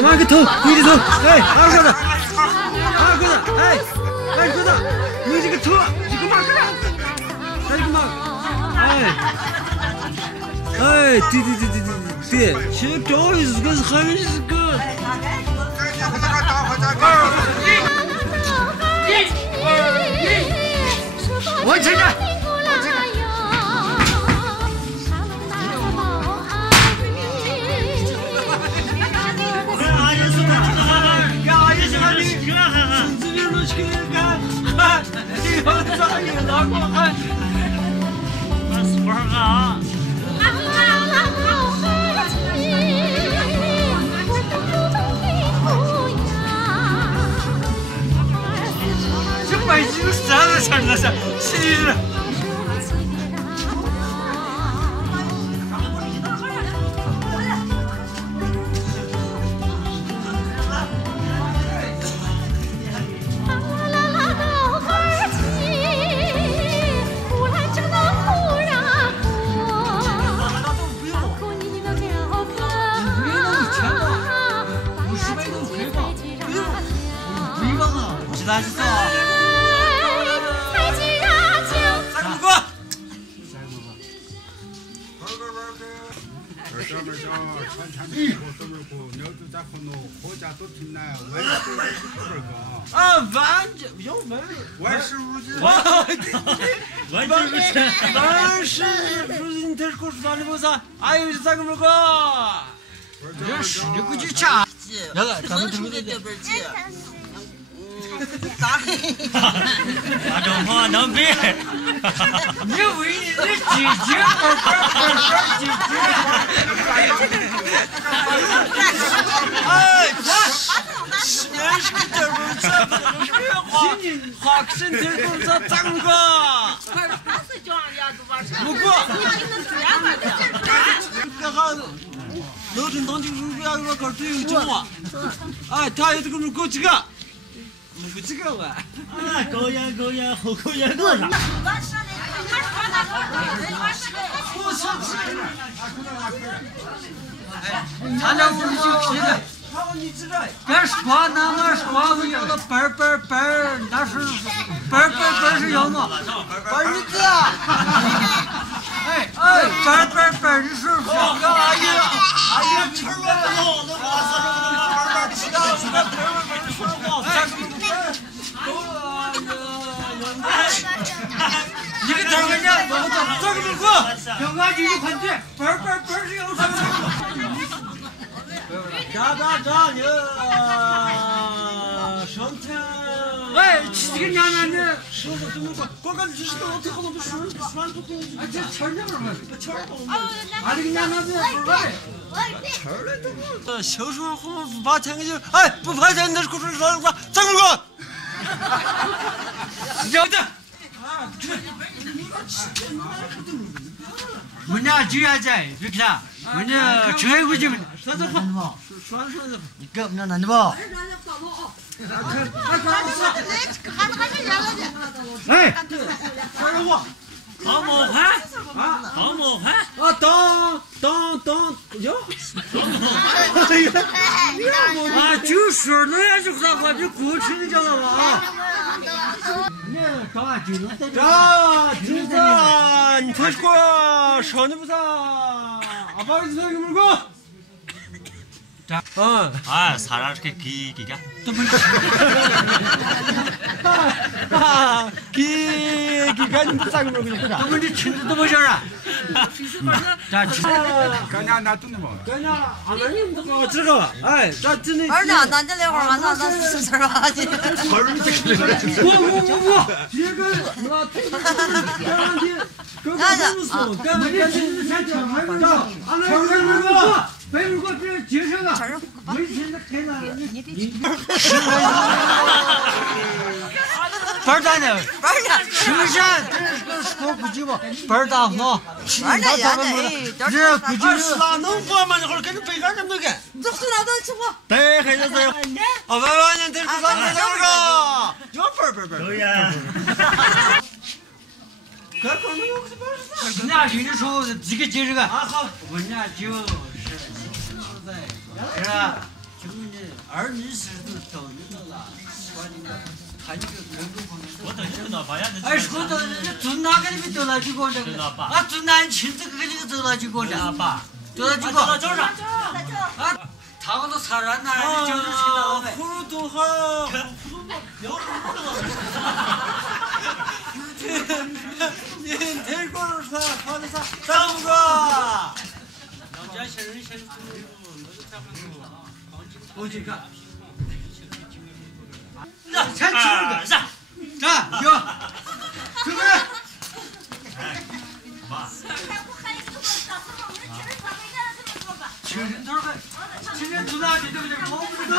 拿个头，你的头，哎，二哥子，哎，二哥子，你这个头，你干嘛干啥？他这个嘛，哎，对，其实找一个是很是个。我承认。北京啥子事儿那是，其实。咱是做。啊，万事有万事如意，万事如意，你这是说啥的不是？哎呦，这个个，这是你过去吃，那个咱们这个不是鸡。咋？那种话能比？你为你的姐姐哎，那是个这不是话，话可是这不是脏个。不过，这哈子，老陈当军不要我搞最有劲嘛。哎，他有这个够几个？不这个吧？啊，狗眼后狗眼够啥？咱这屋里就皮的，别说那么说，我要个本，那是本是要么？本你哥，本是说阿姨，吃我不要，那我是本吃啊，本说话，咱是。你个头跟着，我这个不过，有俺就有款地，本是要什么？咋你上天！哎，这个娘的，说的怎么说？光看历史都最后都说都哎，这钱儿那边嘛，钱儿好嘛。俺这个娘的不说的，钱儿嘞都销售好不怕钱就，哎，不怕钱那是口水说话，怎么个？要的。我俩就要在，别看，我俩这回就啥子话？说的，你干不了男的吧？哎，说的话。当毛汉啊，当毛汉啊，当哟，啊，就说那样就啥话，就过去的叫啥话啊？张金子，你才说上的不是？阿爸你才有没过？哎，啥人是给干？怎么？给干你咋个没有？怎么你亲自怎么想啊？咋亲？干娘那懂的嘛？干娘，俺那你不搞这个？哎，咱真的。二娘，咱这会儿晚上咱是事儿吧？不，这个我前两天跟我们说，干嘛的？前天还没到，俺那个白如果别接上啊，没钱的开那你班儿咋的？班儿呢？是不是？这是个说不急吧？班儿咋好？班儿呢？这估计是哪能过嘛？那会儿跟着北干怎么干？这是哪都吃过？对，还是这。啊，爸爸，你这是啥子这个？要本。狗眼。我俩跟你说，这个就是个，我俩就是，是吧？儿女是都等着了，管你个，看你个工作方面。我等你到八呀，哎，说到准哪个你们得了几个这个？啊，准哪亲自给你个得了几个的？爸，得了几个？到这上。啊，他们都擦染呐，你就是去到没？葫芦多好。你这个是好的啥？张哥。家先人先我去看。才几个？上，有，这个。爸。清晨多少个？清晨多大？对不对？我不知道。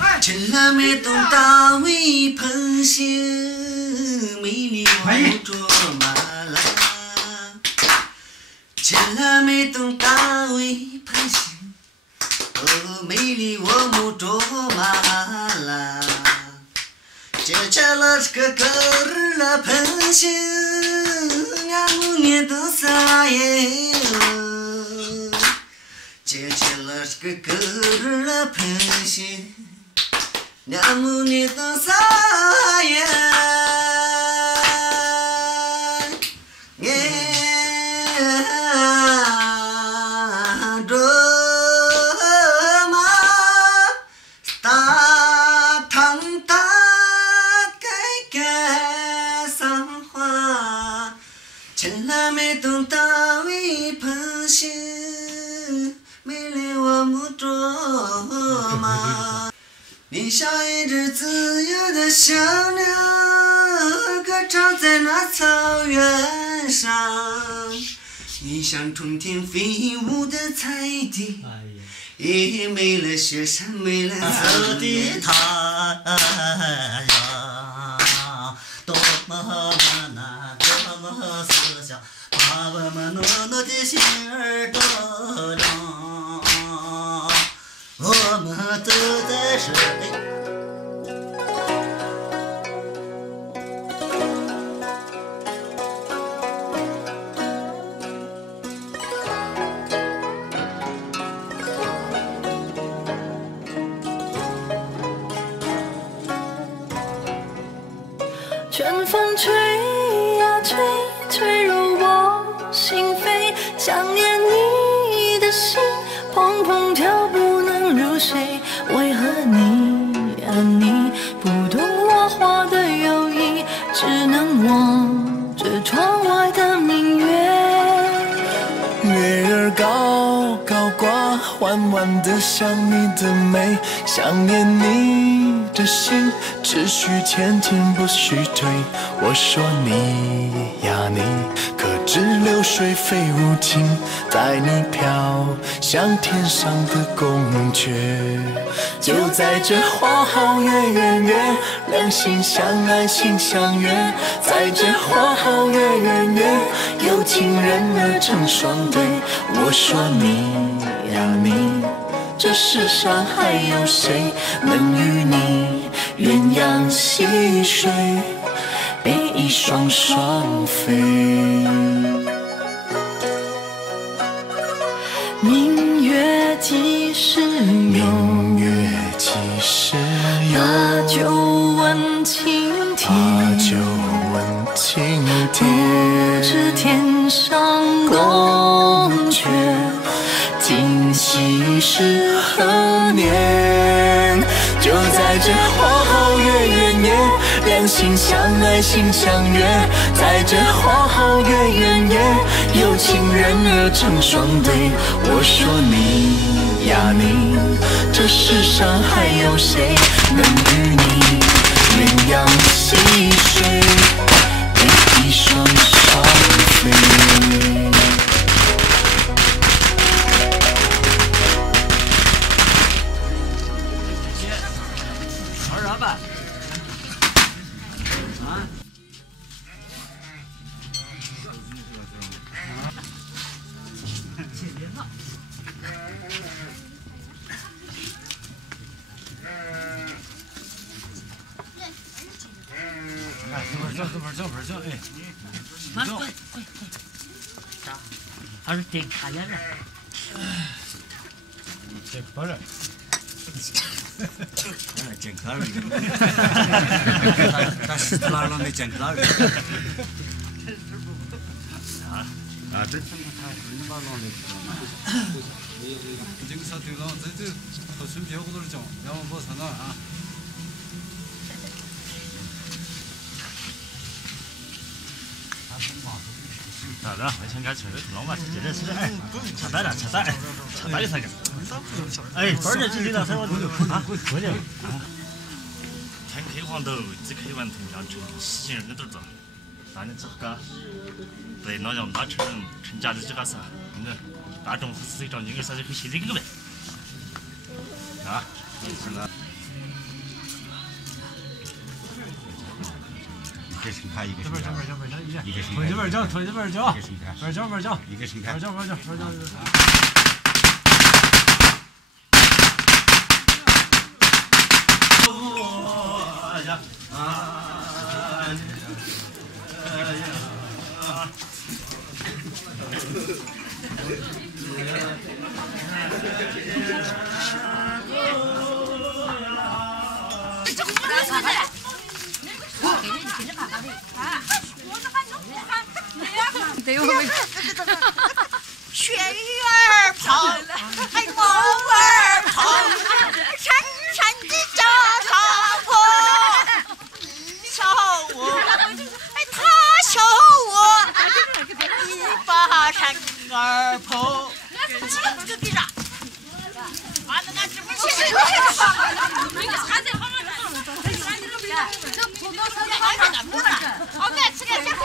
啊，趁腊梅东大为蓬兴，美丽我卓玛拉。趁腊梅东大为蓬兴，哦，美丽我木卓玛拉。这着了这个狗儿了蓬兴，俺们年都撒耶。姐姐了这个狗儿了喷心，两母女都撒呀，俺着嘛大堂大盖桑花，趁腊梅东大为喷心。美丽我木卓玛，你像一只自由的小鸟，歌唱在那草原上。你像春天飞舞的彩蝶，也美了雪山，美了草地太阳。多么难，多么思想，把我们懦弱的心儿都让。我们都在这里。春风吹呀吹，吹入我心扉，想念你的心砰砰跳不能入睡。为何你啊你不懂我话的友谊，只能望着窗外的明月。月儿高高挂，缓缓地想你的美，想念你的心，只需前进不需退。我说你呀你，可知流水非无情，带你飘向天上的宫阙。就在这花好月圆月，两心相爱心相悦，在这花好月圆月，有情人儿成双对。我说你呀你，这世上还有谁能与你鸳鸯戏水，比翼双双飞。明月几时有？明月几时有？把酒问青天，把酒问青天。不知天上宫阙，今夕是何年？就在这花好月圆夜，两心相爱心相悦，在这花好月圆夜，有情人儿成双对。我说你呀你，这世上还有谁能与你鸳鸯戏水，比翼双双飞。玩啥吧？啊？切别闹！哎，这边，哎，快快快！还是点卡点的。这不是。健康了，他死了了没健康了。啊，这他你把弄的。这个小队长，这和顺便我都是讲，要么我上哪啊？咋的？我想干吃的老嘛，今天吃的哎，吃蛋了，吃蛋，吃蛋的啥个？哎，半日今天那啥我啊，过年啊，天黑黄豆，只开完头要吃，洗净耳朵子，那你这个，对，那要那吃人成家的这个啥，大众是一张应该啥就可以写这个呗，啊，一个生卡，一个生卡，一个生卡，腿这边叫，腿这边叫，边叫边叫，一个生卡，边叫边叫边叫。哎呀，雪鱼儿跑，还猫儿跑，闪闪的照上坡。你笑我，哎他笑我，你把山儿跑。这个啥？啊，那这不是？那个啥子？这葡萄是好的，不是？好的，吃点香的。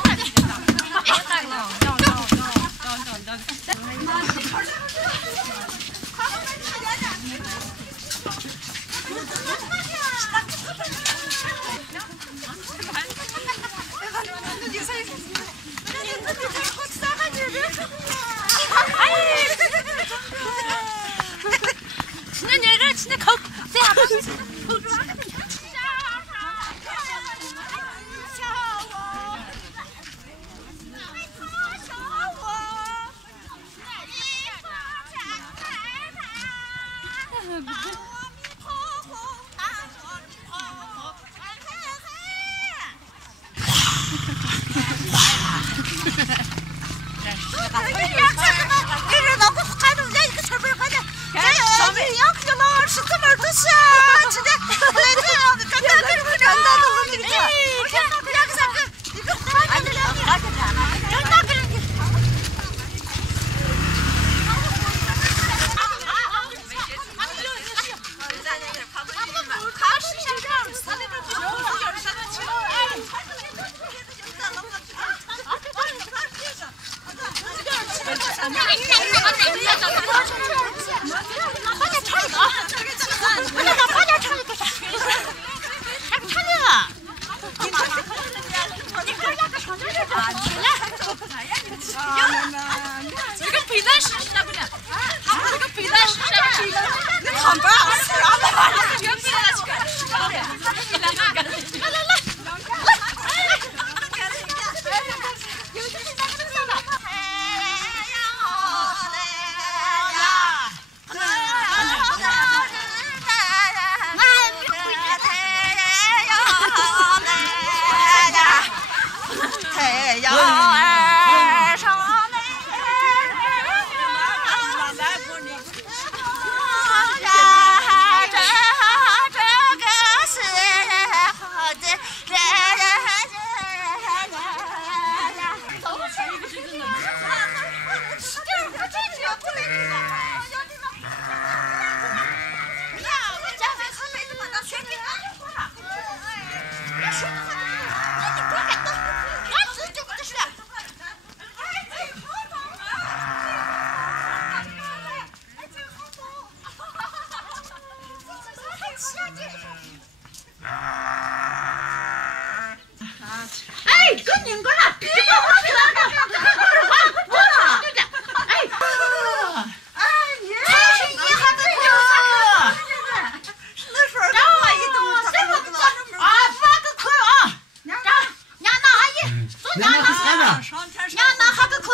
娘那还个可，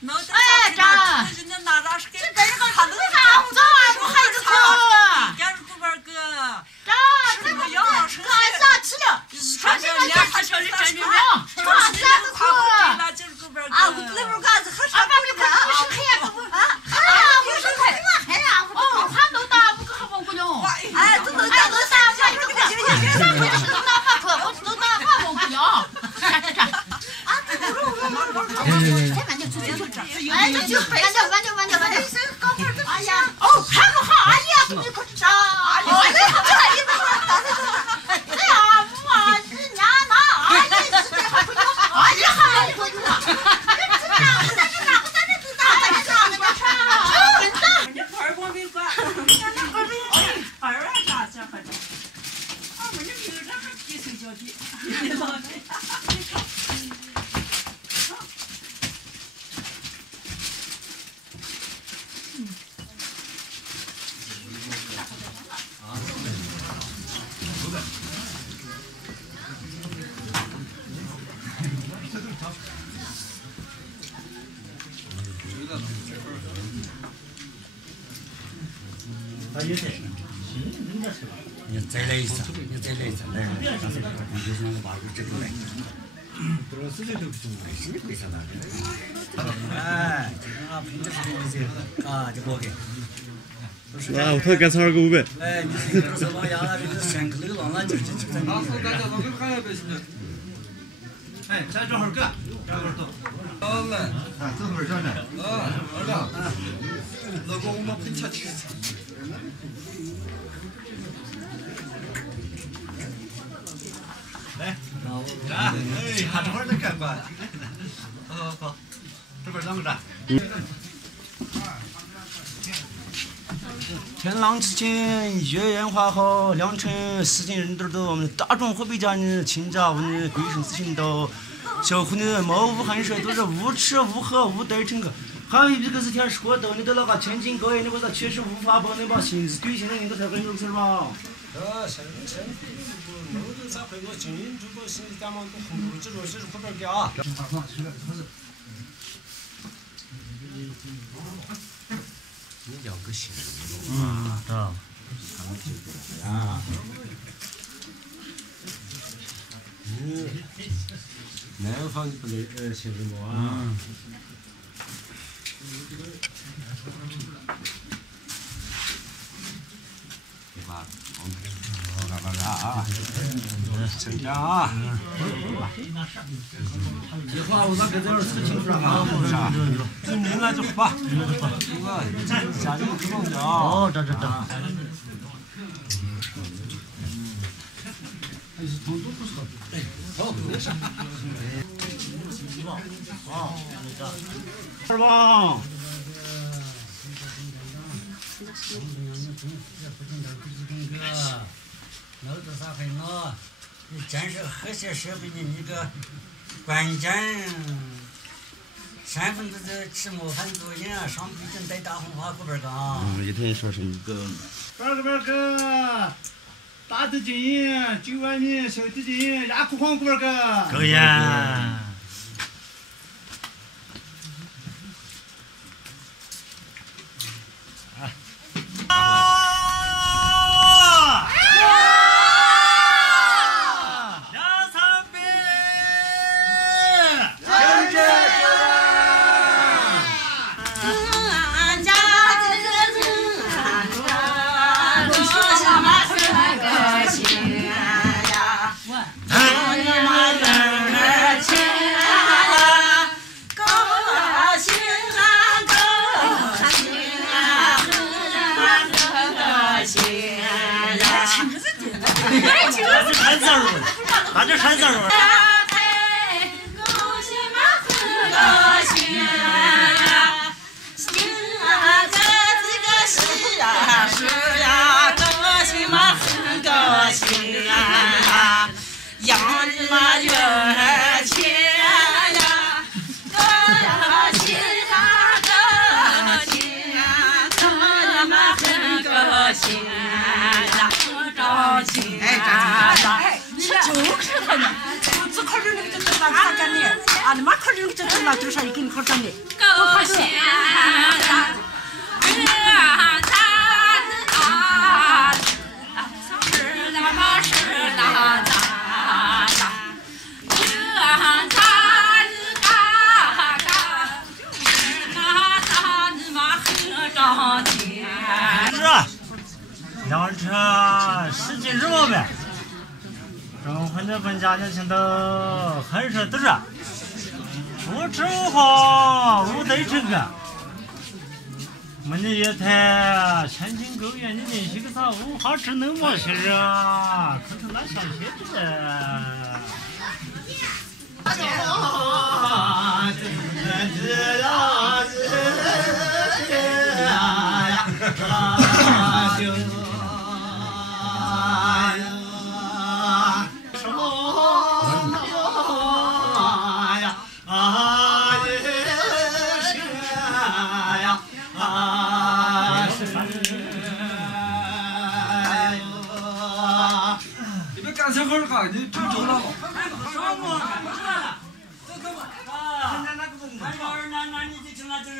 脑袋你再来一次，你再来一次，来，就是那个把这个来。哎，啊，平时啊，就过去。啊，我他干啥个呗？哎，你是这帮伢那边山口流浪了，就在那。哎，咱正好干，正好走。好嘞，啊，这会儿上来。啊，儿子，老公，我们分吃去。来，站，哎，这会儿在干吧？好，这边让个站。天朗之间，月圆花好，良辰时间人多多，我们大众河北家呢，亲家我们贵生之心到，小伙呢茅屋寒舍，都是无吃无喝无带成个。还有一个是天说到你的那个天津高原，你不是确实无法帮你把心思对现在你都才会弄事吧？现在不弄的咋会我经营这个生意咱们都红不这种是后边给啊。你两个形容啊，啊，南方不能形容啊。对吧？我干嘛啊？成家啊！这话我咋跟这儿说清楚了啊？就明了就发，家里不弄的啊。哦，这。还是通都不错。好，没事。好，是吧？老子啥很孬，你建设和谐社会的一个关键身份就是吃模范作业，上北京带大红花过边儿一天说是一个。边个，大的金，9万米，小的金，牙口黄过边个。够呀。那就看字儿。养你妈月钱呀，高兴啊高兴啊，他妈很高兴呀，高兴啊！就是他呢，自考虑那个就知道他干的，啊，你妈考虑那个就知道多少一给你考上的，高兴啊！两车10斤肉呗，中婚的本家年轻的很少都是无吃无喝无得吃个，我的也太天津高原的那些个啥无好吃能么事啊？可是那小些子这会儿干的就走了。上过，这个吧，啊，那你就听那就是。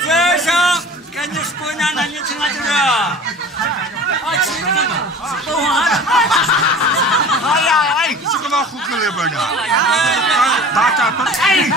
这上赶紧说那那你听我这个，哎呀，哎，这个嘛胡搞来吧呢？大家不哎，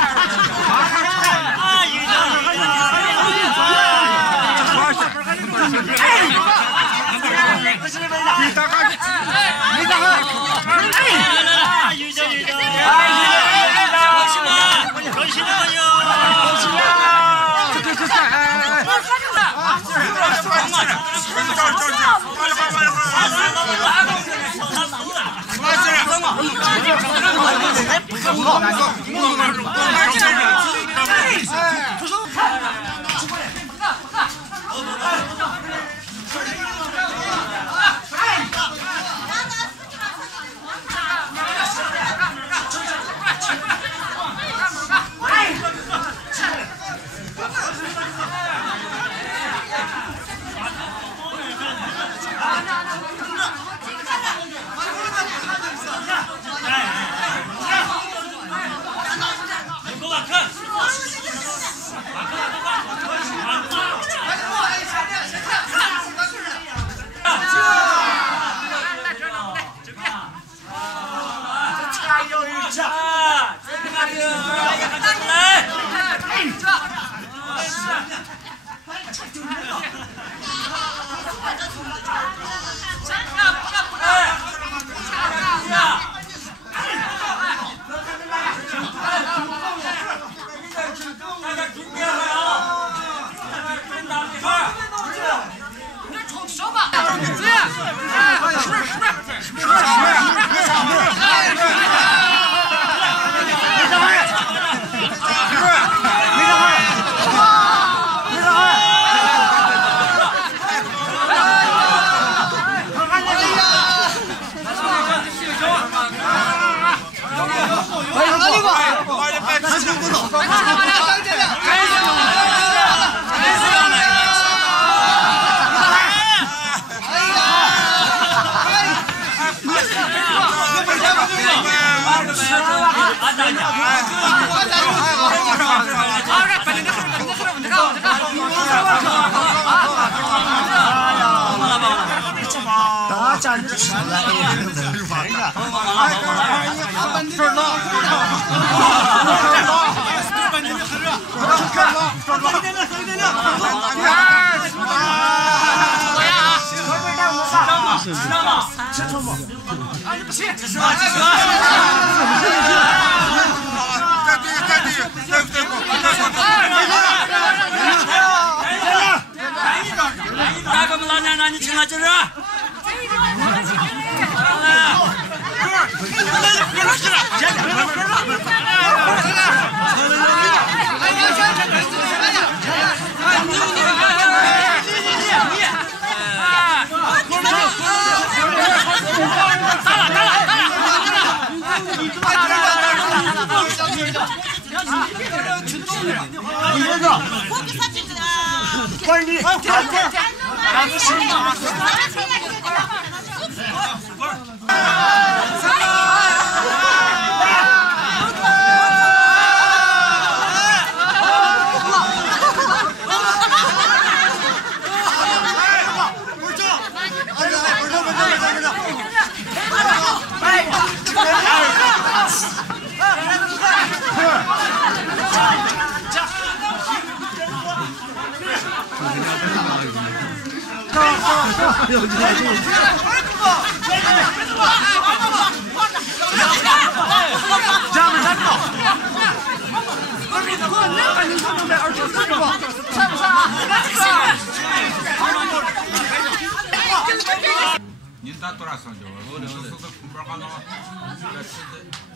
您咋多少上去了？我这是空包刚弄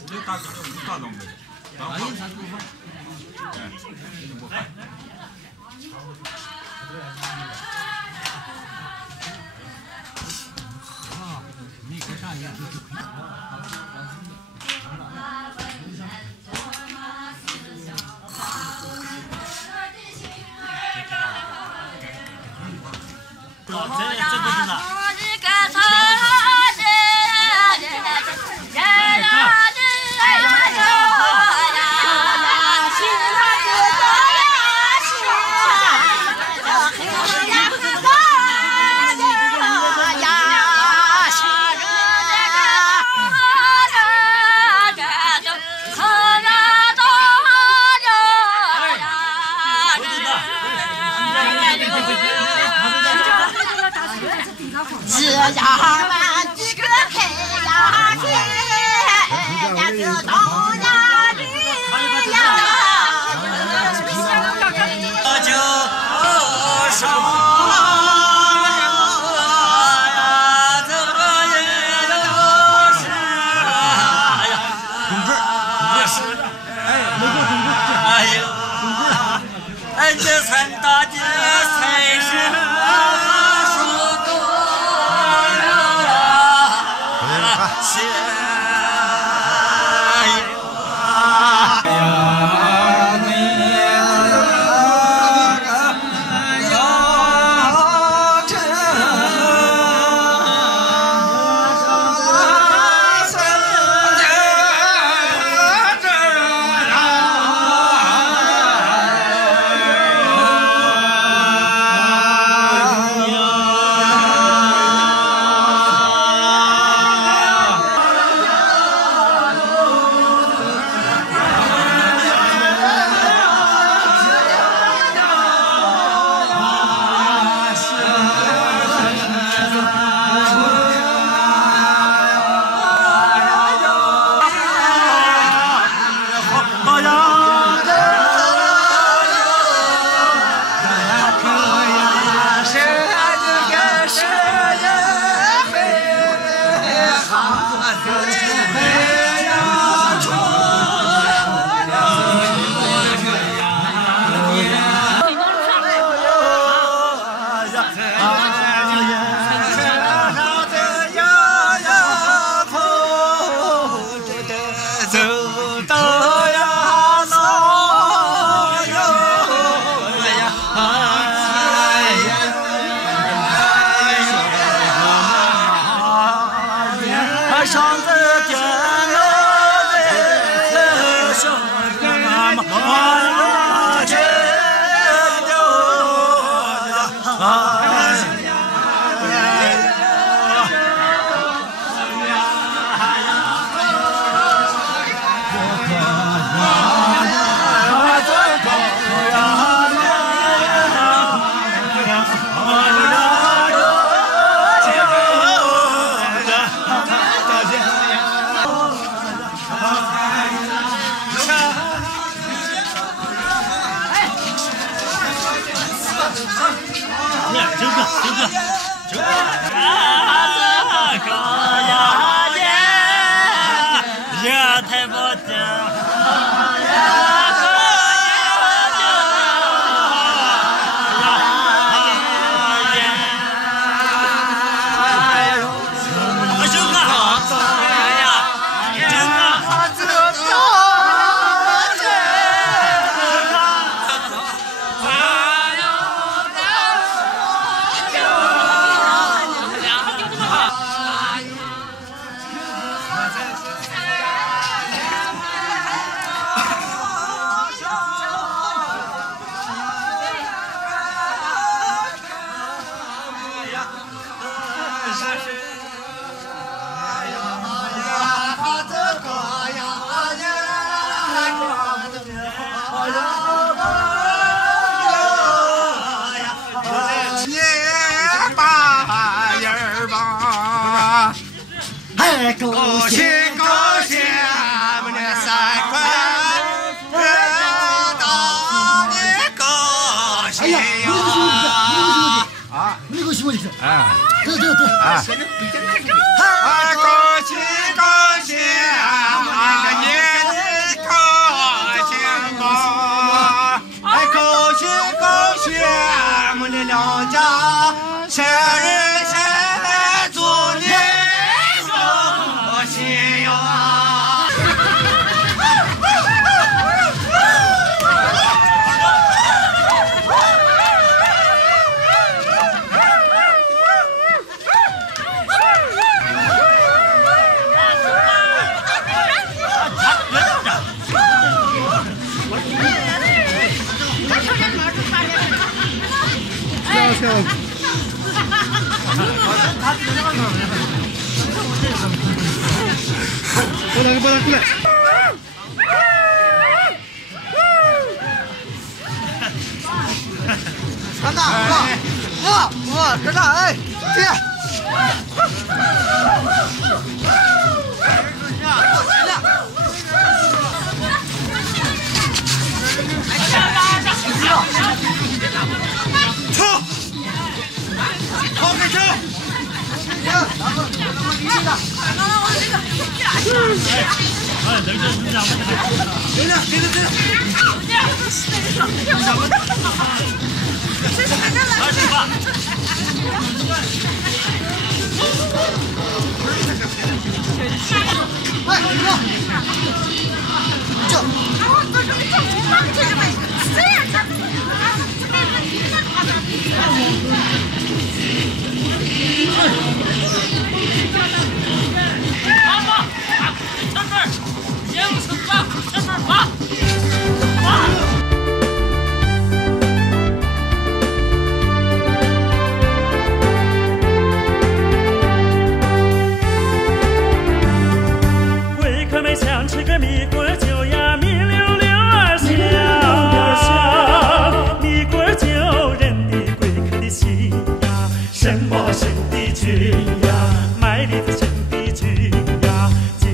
우리 따지면 못 따던데.高兴高兴，我们的三块到你高兴呀！你给我洗我一次。哎，对。高兴高兴。生日是祝你寿喜哟。过来，过来，过来！真的，我真的，哎，爹。冲！好给车！哎，等着，你俩们贵客们想吃个米果酒呀，米溜溜儿香，米果酒人的贵客的心呀，什么生的菌呀，卖力的生的菌呀，酒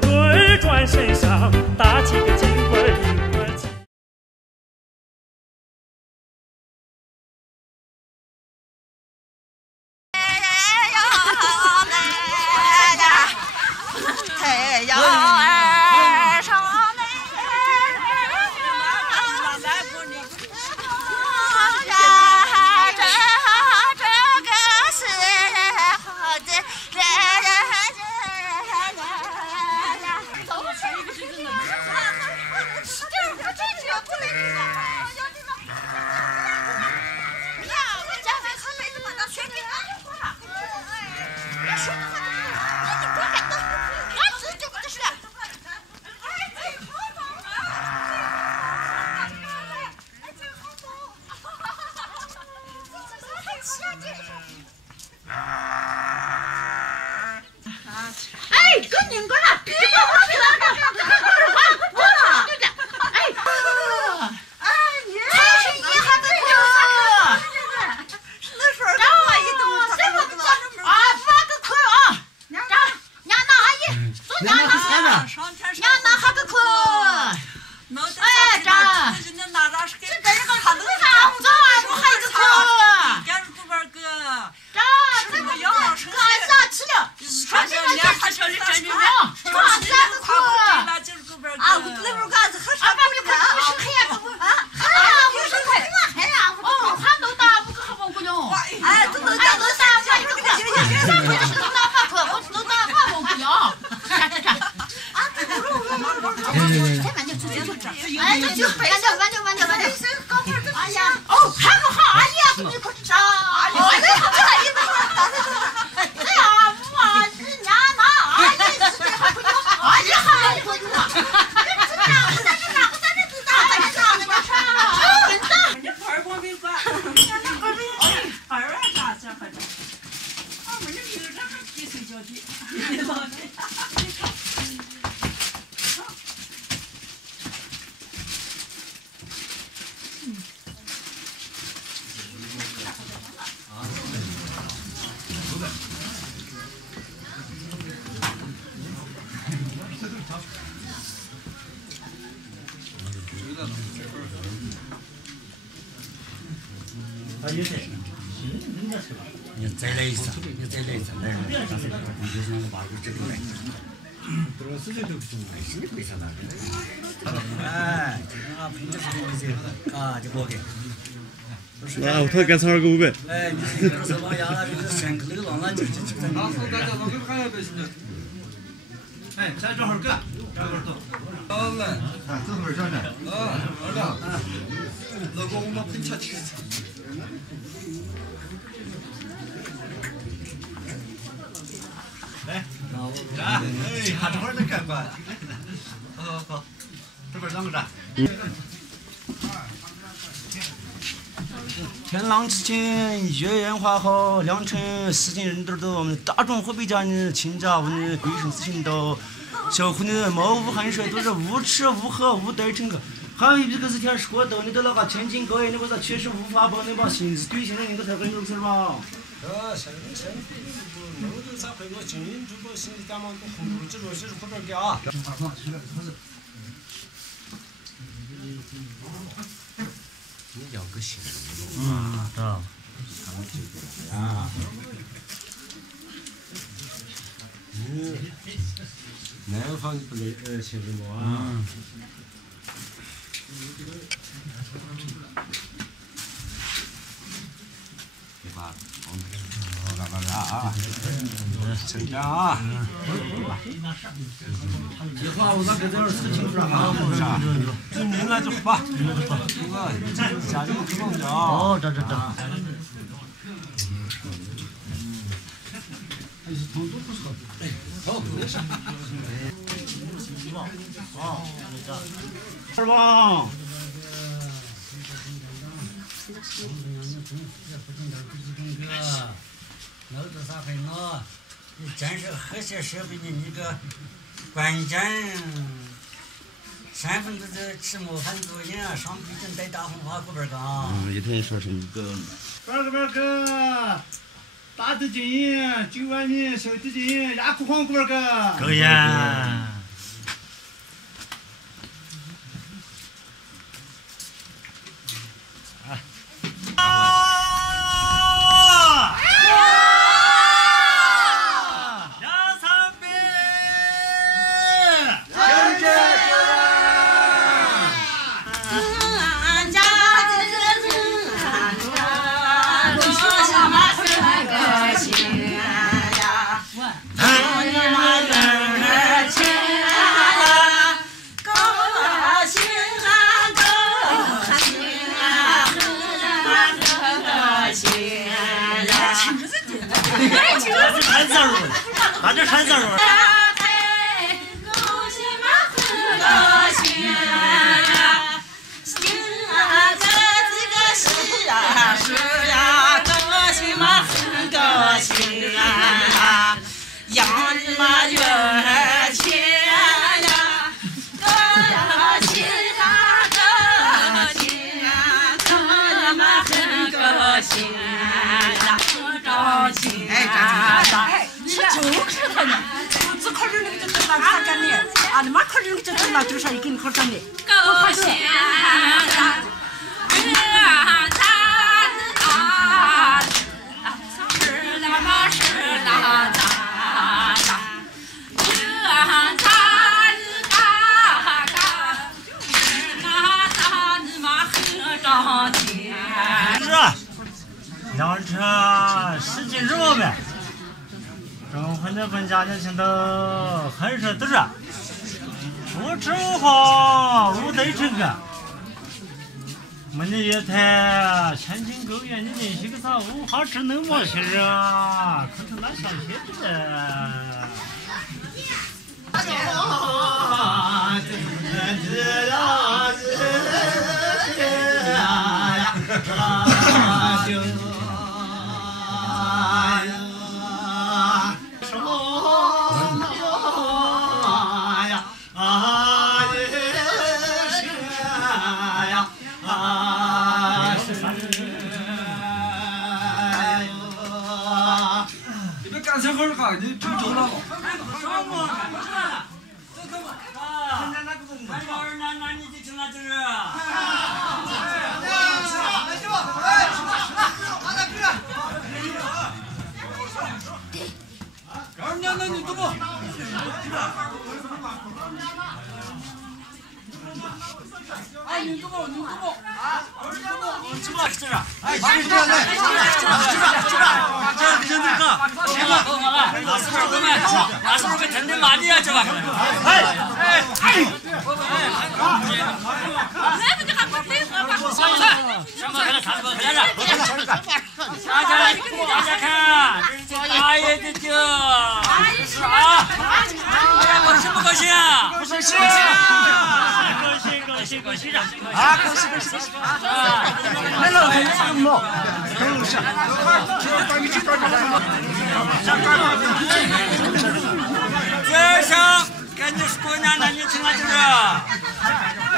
棍儿转身上，打起个金棍儿银棍儿。太阳儿上来这个时候的哎，跟你们俩比划不起来了，我对的，哎，才是你还不哭？那时候我一动，这么啊，发个哭啊！娘那阿姨，做娘那还不哭？哎，这这人个他都看不着，我还一个哭。这个要看啥吃了？说这个他说的真的啊，说啥子哭？啊，我那会儿干子和啥不是看？不是黑呀，啊，黑呀，不是黑，黑呀，哦，还能打不可还不用？哎，都能打，我就是能打发哭，我能打发不用。啊，这不是，这慢点，哎，这就慢点，哎呀，哦，还不好，阿姨，你可知道？阿姨，这样我是娘那阿姨是这还不用，阿姨还不用啊！你再来一次，来，你就是那个把个这个来。哎，这个平时是东西啊，就过去。那我他干啥个500？哎，你这个是往牙那个深坑那个浪那就在那里。大家都给看下呗，现在。哎，咱正好干，正好走。好嘞，啊，这会儿上来。好的。那个我们分叉去。来，来，哎，还这会儿能干过？好，这边啷个着？天朗之间，月圆花好，良辰时间人多多，我们大众河北家呢，亲家我们贵生思亲到，小伙呢茅屋寒水都是无吃无喝无得成个，还有一个是天说到你的那个天津高原那个是确实无法帮你把心思对现在你个才会有事吧？现在能够才会我经营这个心理感冒都红路这种是不能给啊。你要个心。啊。啊。那个房子不累行什么啊？对吧？啊，成长啊！计划我那个这儿事情是啊，就明了就发，家里不弄的啊。哦，这。还是同都不错。好，没事。是吧？那个啥会呢？你建设和谐社会的那个关键身份就是吃模范作业，上笔正带大红花鼓边干。一天说成个。边个，大的经营9万米，小的经营压苦黄边个。可以啊。只能冒险啊！可是那小些子。你就走了。那你就听了就是。那你怎么？哎，你给我，吃吧吃着，哎，吃着嘞，吃着，这真的哥，行了，好了，老师们，老师们真的骂你啊，这吧？哎，来不就喊我配合吧？什么来着？看大家看，这大爷的酒，是啊，高兴不高兴啊？高兴，恭喜着！啊，恭喜！来了，看什么？都是。先生，赶紧说呢，那你听我这个。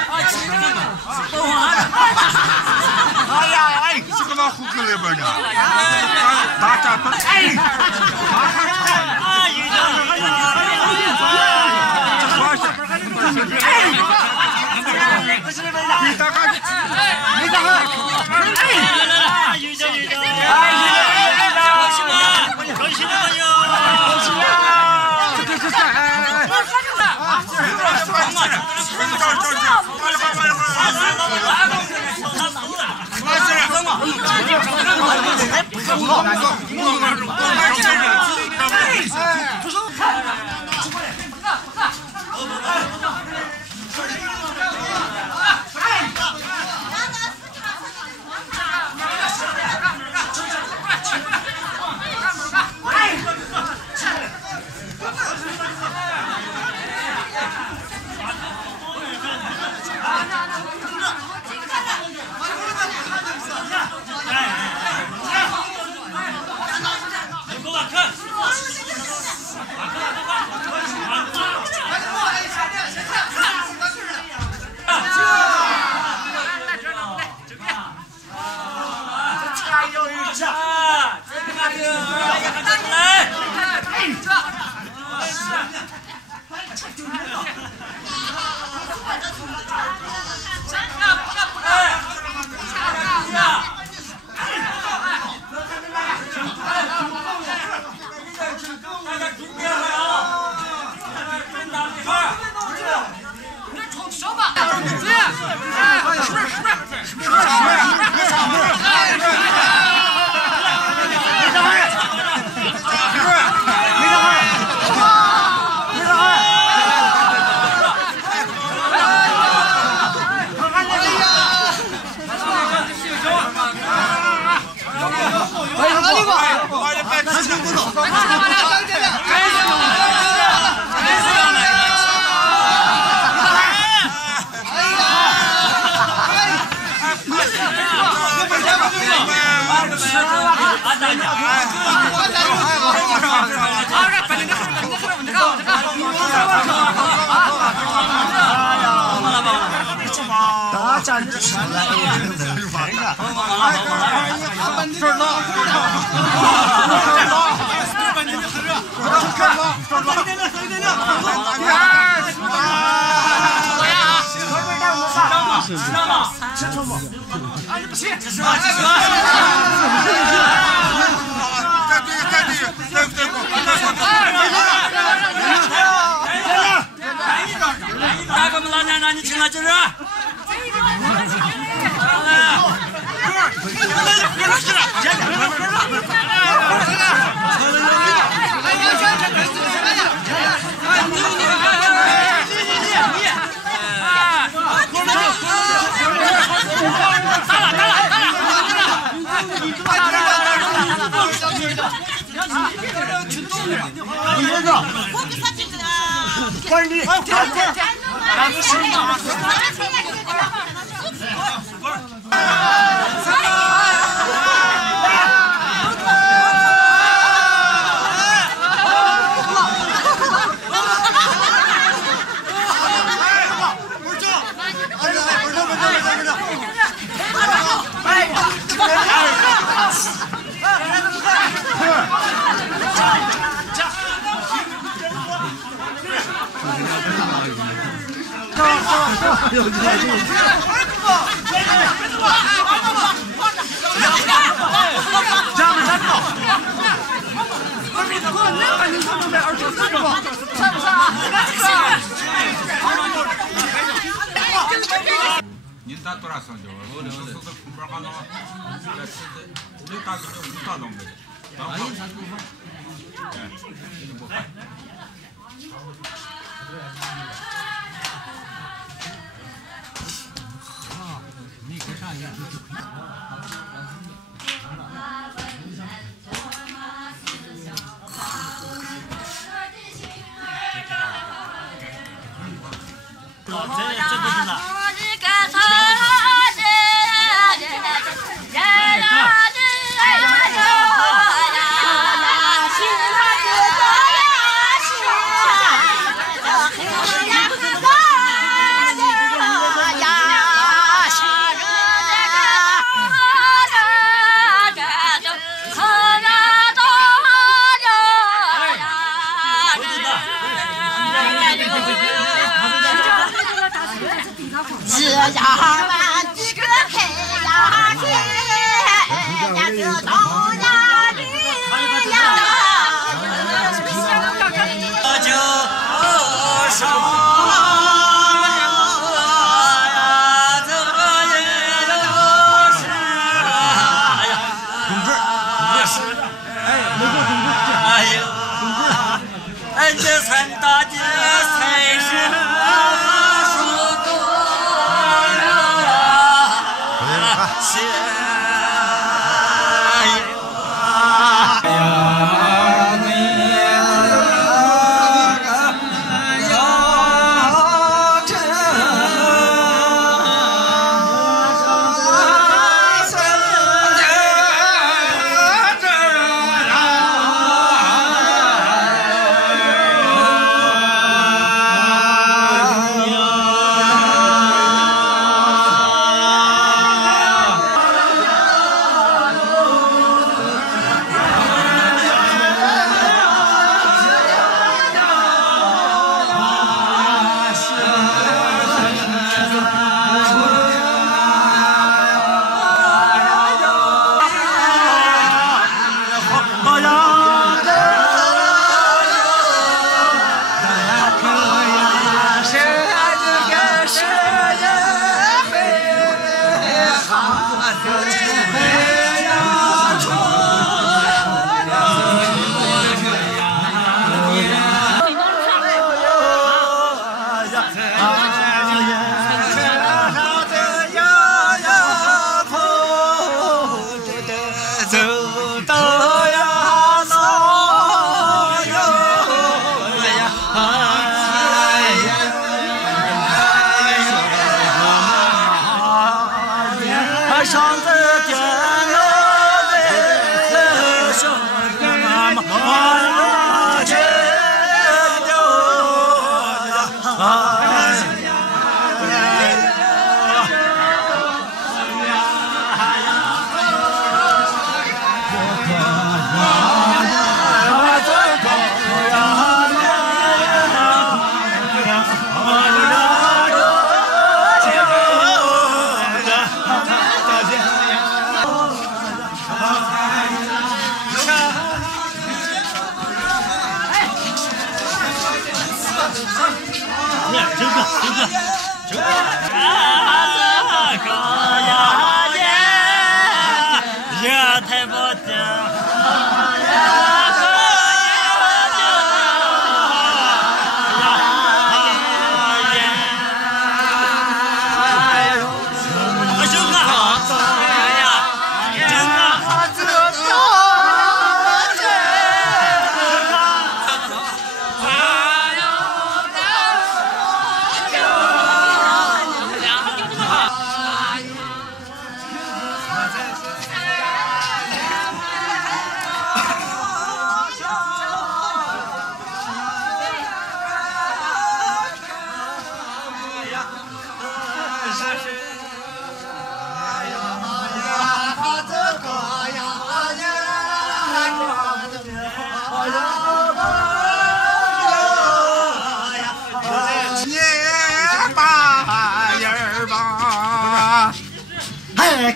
啊，这个不完了。哎呀，哎，这个嘛胡搞来吧呢？大家不哎。 돌았었죠. 저도 금방 가나. 우리 딸도 못 가는 거예요. 아니 자꾸 뭐. 니 계산이야.这不知道。 这三大姐才是数多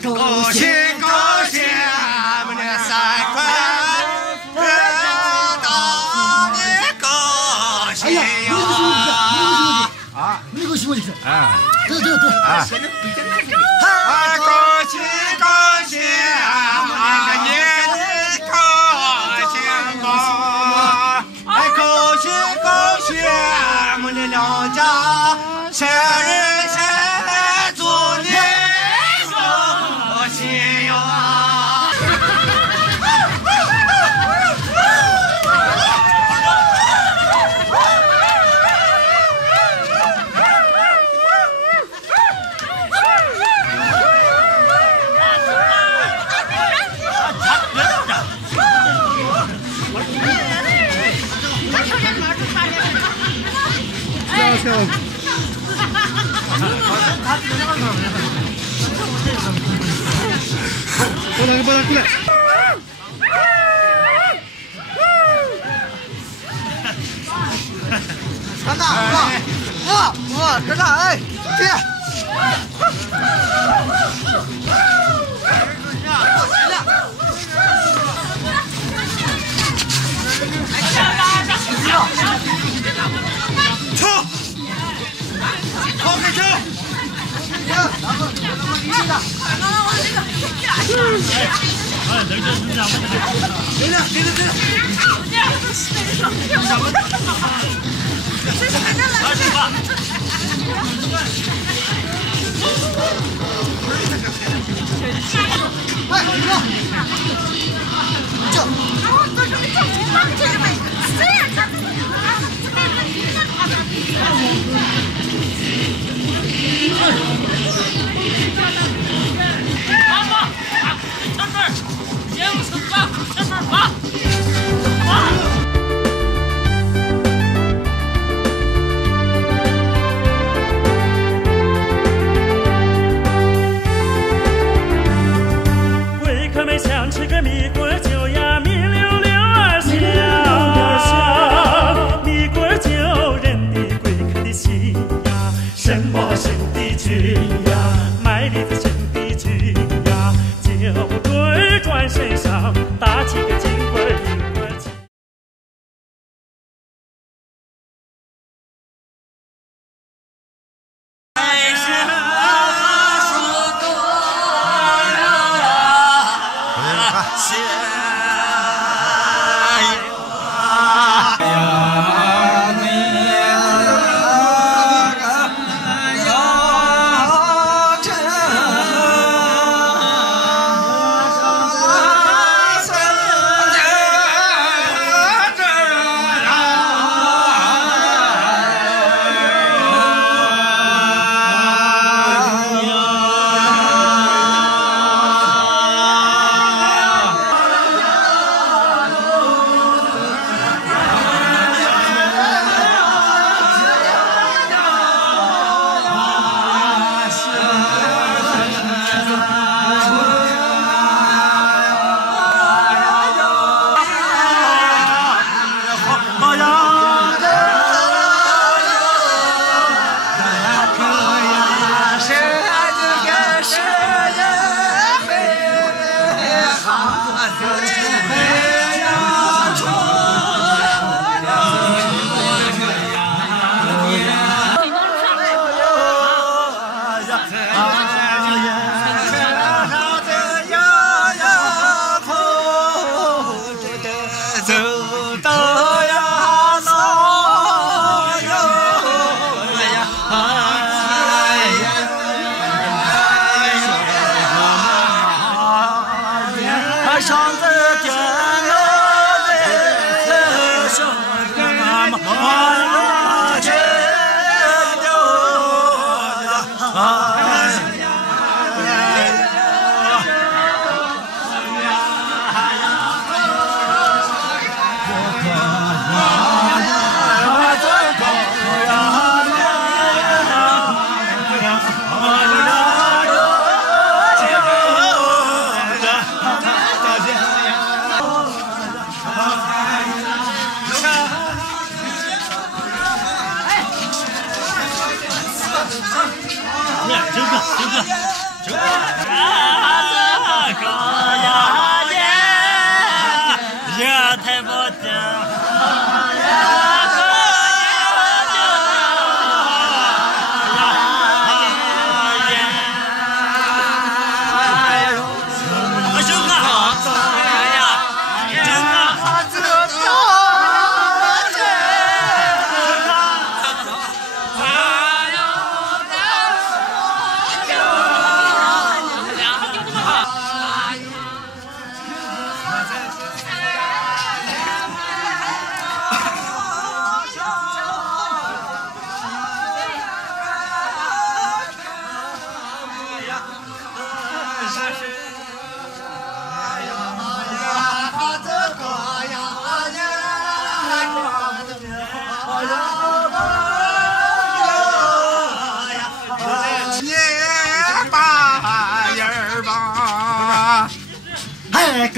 高兴高兴，我们的三块当你高兴呀！啊，你个兄弟，过去。啊，对。啊，恭喜恭喜啊！年年高兴嘛！恭喜恭喜我们的两家生日生祝你高兴呀！过来。看那，我这那，哎，别。好开车！贵客们想吃个米果酒呀，米溜溜儿香，米果酒人的贵客的心呀，什么生的菌呀，麦粒子生的菌呀，酒墩转身上，打起个金棍儿一棍儿。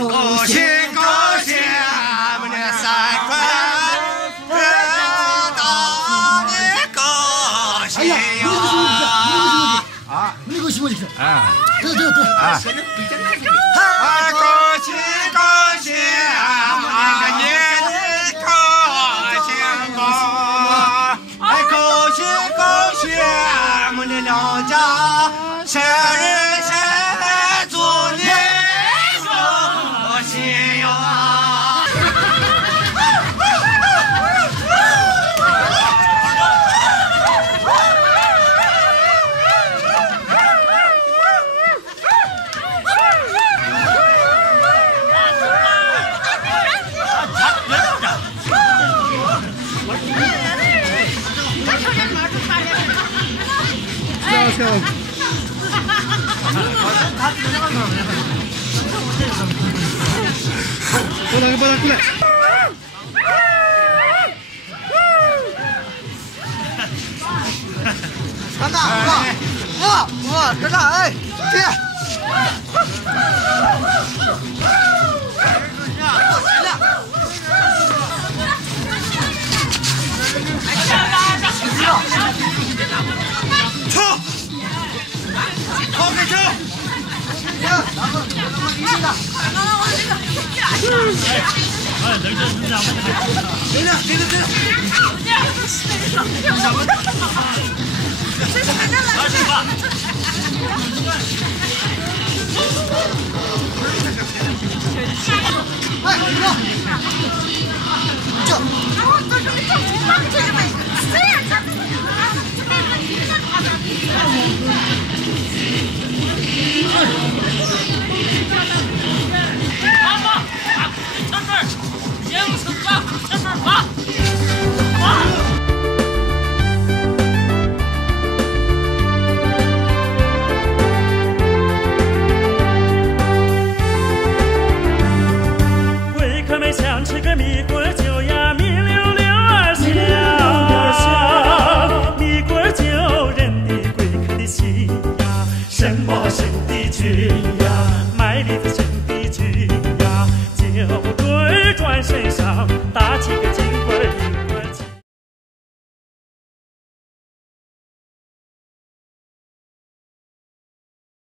恭喜恭喜，俺们的三块得到的恭喜呀！啊，那个什么意思？啊，对，啊，恭喜恭喜，俺们的年的高兴吧！哎，恭喜恭喜，俺们的两家生日生日祝你恭喜呀！过来！看看，我这啥？哎，好开车！哎，等着，等着。想吃个米果酒呀，米溜溜儿香，米果酒人的贵客的心呀，什么生的菌呀，麦粒子生的菌呀，酒墩儿转身上，打起个金瓜。